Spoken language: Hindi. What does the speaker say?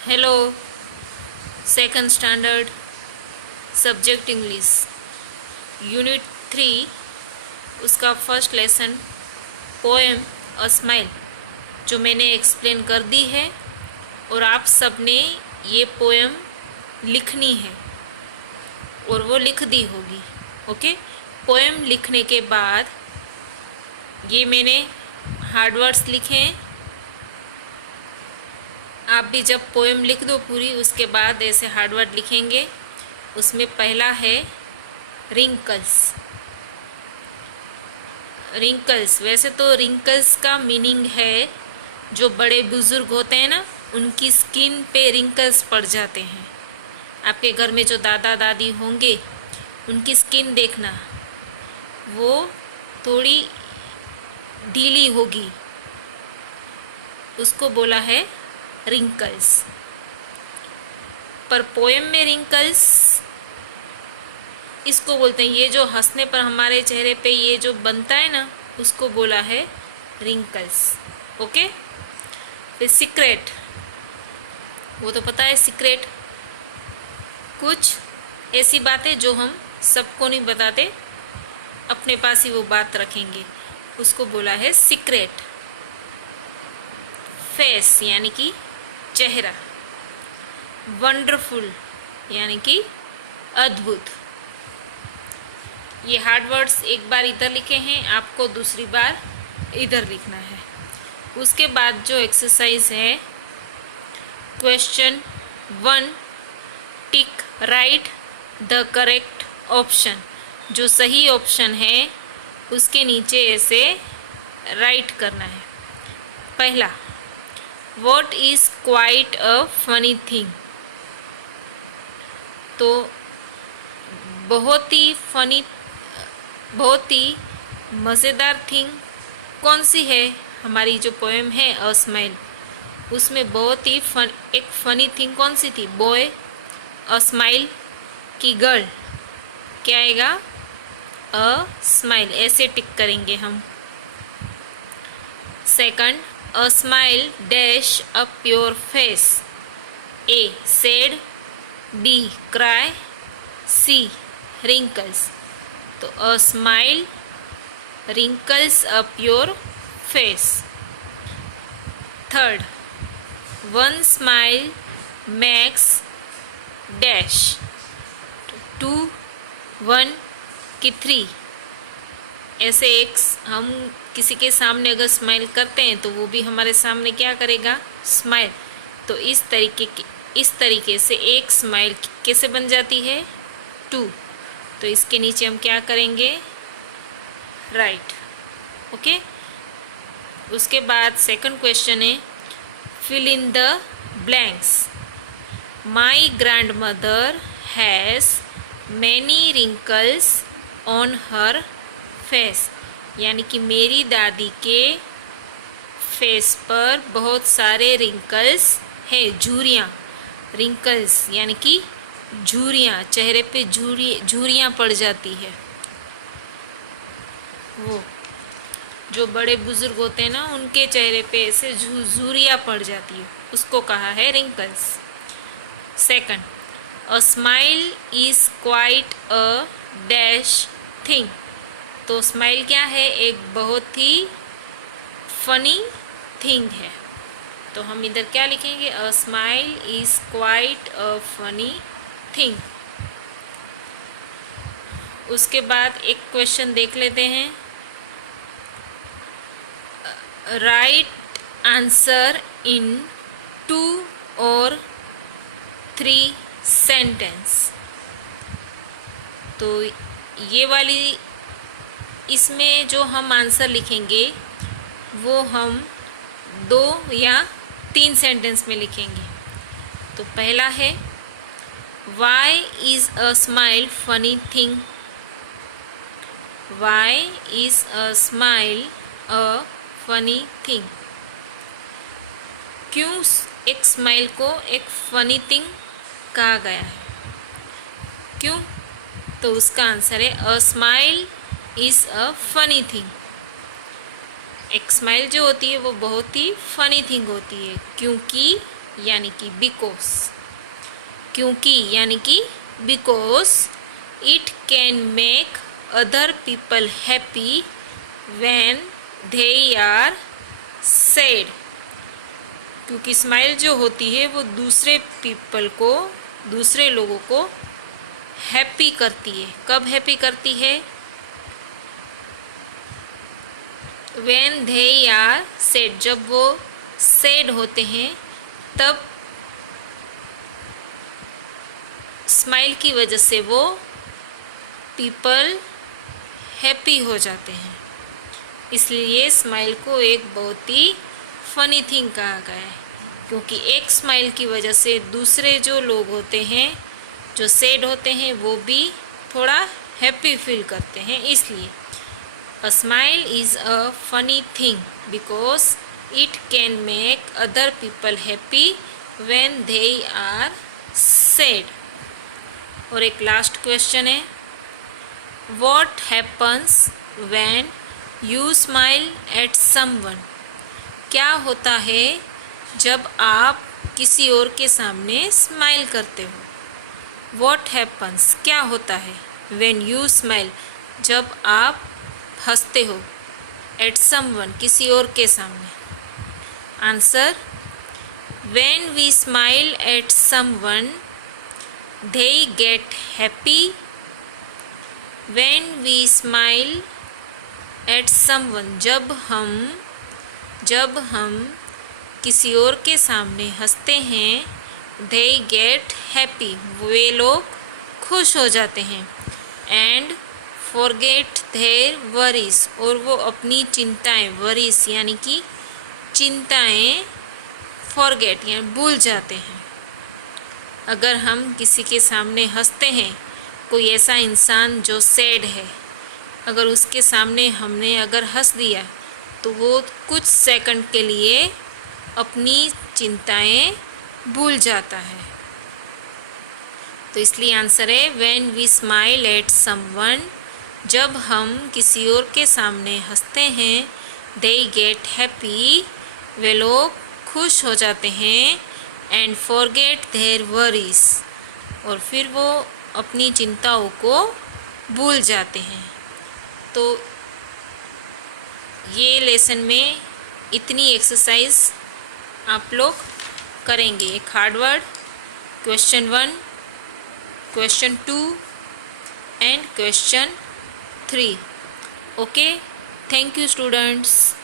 Hello, second standard subject English unit 3 उसका first lesson poem a smile जो मैंने एक्सप्लेन कर दी है और आप सब ने ये पोएम लिखनी है और वो लिख दी होगी। ओके, पोएम लिखने के बाद ये मैंने हार्ड वर्ड्स लिखे हैं। आप भी जब पोएम लिख दो पूरी, उसके बाद ऐसे हार्ड वर्ड लिखेंगे। उसमें पहला है रिंकल्स। रिंकल्स, वैसे तो रिंकल्स का मीनिंग है जो बड़े बुजुर्ग होते हैं ना, उनकी स्किन पे रिंकल्स पड़ जाते हैं। आपके घर में जो दादा दादी होंगे उनकी स्किन देखना, वो थोड़ी ढीली होगी, उसको बोला है रिंकल्स। पर पोएम में रिंकल्स इसको बोलते हैं, ये जो हंसने पर हमारे चेहरे पे ये जो बनता है ना, उसको बोला है रिंकल्स। ओके, फिर सीक्रेट, वो तो पता है सीक्रेट, कुछ ऐसी बातें जो हम सबको नहीं बताते, अपने पास ही वो बात रखेंगे, उसको बोला है सीक्रेट। फेस यानी कि चेहरा, वंडरफुल यानी कि अद्भुत। ये हार्ड वर्ड्स एक बार इधर लिखे हैं, आपको दूसरी बार इधर लिखना है। उसके बाद जो एक्सरसाइज है, question 1, tick right the correct option. जो सही ऑप्शन है उसके नीचे ऐसे राइट करना है। पहला, What is quite a funny thing? तो बहुत ही फनी, बहुत ही मज़ेदार थिंग कौन सी है? हमारी जो पोएम है अ स्माइल, उसमें बहुत ही एक फ़नी थिंग कौन सी थी? बॉय, अ स्माइल की गर्ल, क्या आएगा? अ स्माइल, ऐसे टिक करेंगे हम। Second, A smile dash up your face. A, sad. B, cry. C, wrinkles. तो a smile wrinkles up your face. Third, one smile makes dash. 2, 1 की 3। ऐसे एक हम किसी के सामने अगर स्माइल करते हैं तो वो भी हमारे सामने क्या करेगा? स्माइल। तो इस तरीके से एक स्माइल कैसे बन जाती है? 2। तो इसके नीचे हम क्या करेंगे? राइट। ओके, उसके बाद सेकंड क्वेश्चन है, fill in the blanks. My grandmother has many wrinkles on her face. यानी कि मेरी दादी के फेस पर बहुत सारे रिंकल्स है, झुर्रियाँ। रिंकल्स यानी कि झुर्रियाँ, चेहरे पे झुर्रियाँ पड़ जाती है। वो जो बड़े बुजुर्ग होते हैं ना, उनके चेहरे पे ऐसे झुर्रियाँ पड़ जाती है, उसको कहा है wrinkles. Second, a smile is quite a dash thing. तो स्माइल क्या है? एक बहुत ही फनी थिंग है। तो हम इधर क्या लिखेंगे? A smile is quite a funny thing. उसके बाद एक क्वेश्चन देख लेते हैं, राइट आंसर इन 2 और 3 सेंटेंस। तो ये वाली, इसमें जो हम आंसर लिखेंगे वो हम 2 या 3 सेंटेंस में लिखेंगे। तो पहला है, why is a smile funny thing. Why is a smile a funny thing. क्यों एक स्माइल को एक फनी थिंग कहा गया है? क्यों? तो उसका आंसर है, अ smile is a funny thing. एक स्माइल जो होती है वो बहुत ही फनी थिंग होती है, क्योंकि यानी कि बिकॉज, क्योंकि यानी कि because it can make other people happy when they are sad, क्योंकि स्माइल जो होती है वो दूसरे पीपल को, दूसरे लोगों को हैप्पी करती है। कब हैप्पी करती है? व्हेन दे आर सैड, जब वो सैड होते हैं तब स्माइल की वजह से वो पीपल हैप्पी हो जाते हैं। इसलिए स्माइल को एक बहुत ही फनी थिंग कहा गया है, क्योंकि एक स्माइल की वजह से दूसरे जो लोग होते हैं जो सैड होते हैं वो भी थोड़ा हैप्पी फील करते हैं। इसलिए a smile is a funny thing because it can make other people happy when they are sad. और एक लास्ट क्वेश्चन है, what happens when you smile at someone? क्या होता है जब आप किसी और के सामने स्माइल करते हो? व्हाट हैपन्स, क्या होता है? व्हेन यू स्माइल, जब आप हंसते हो, एट समवन, किसी और के सामने। Answer, when we smile at someone they get happy. When we smile at someone, जब हम किसी और के सामने हंसते हैं, they get happy, वे लोग खुश हो जाते हैं। and forget their worries, और वो अपनी चिंताएं, worries यानी कि चिंताएं, forget यानी भूल जाते हैं। अगर हम किसी के सामने हंसते हैं, कोई ऐसा इंसान जो सैड है, अगर उसके सामने हमने अगर हंस दिया तो वो कुछ सेकंड के लिए अपनी चिंताएं भूल जाता है। तो इसलिए आंसर है when we smile at someone, जब हम किसी और के सामने हंसते हैं, दे गेट हैप्पी, वे लोग खुश हो जाते हैं। एंड फॉरगेट देयर वरीज, और फिर वो अपनी चिंताओं को भूल जाते हैं। तो ये लेसन में इतनी एक्सरसाइज आप लोग करेंगे। एक hard word, question 1, question 2 and question 3। Okay, thank you students.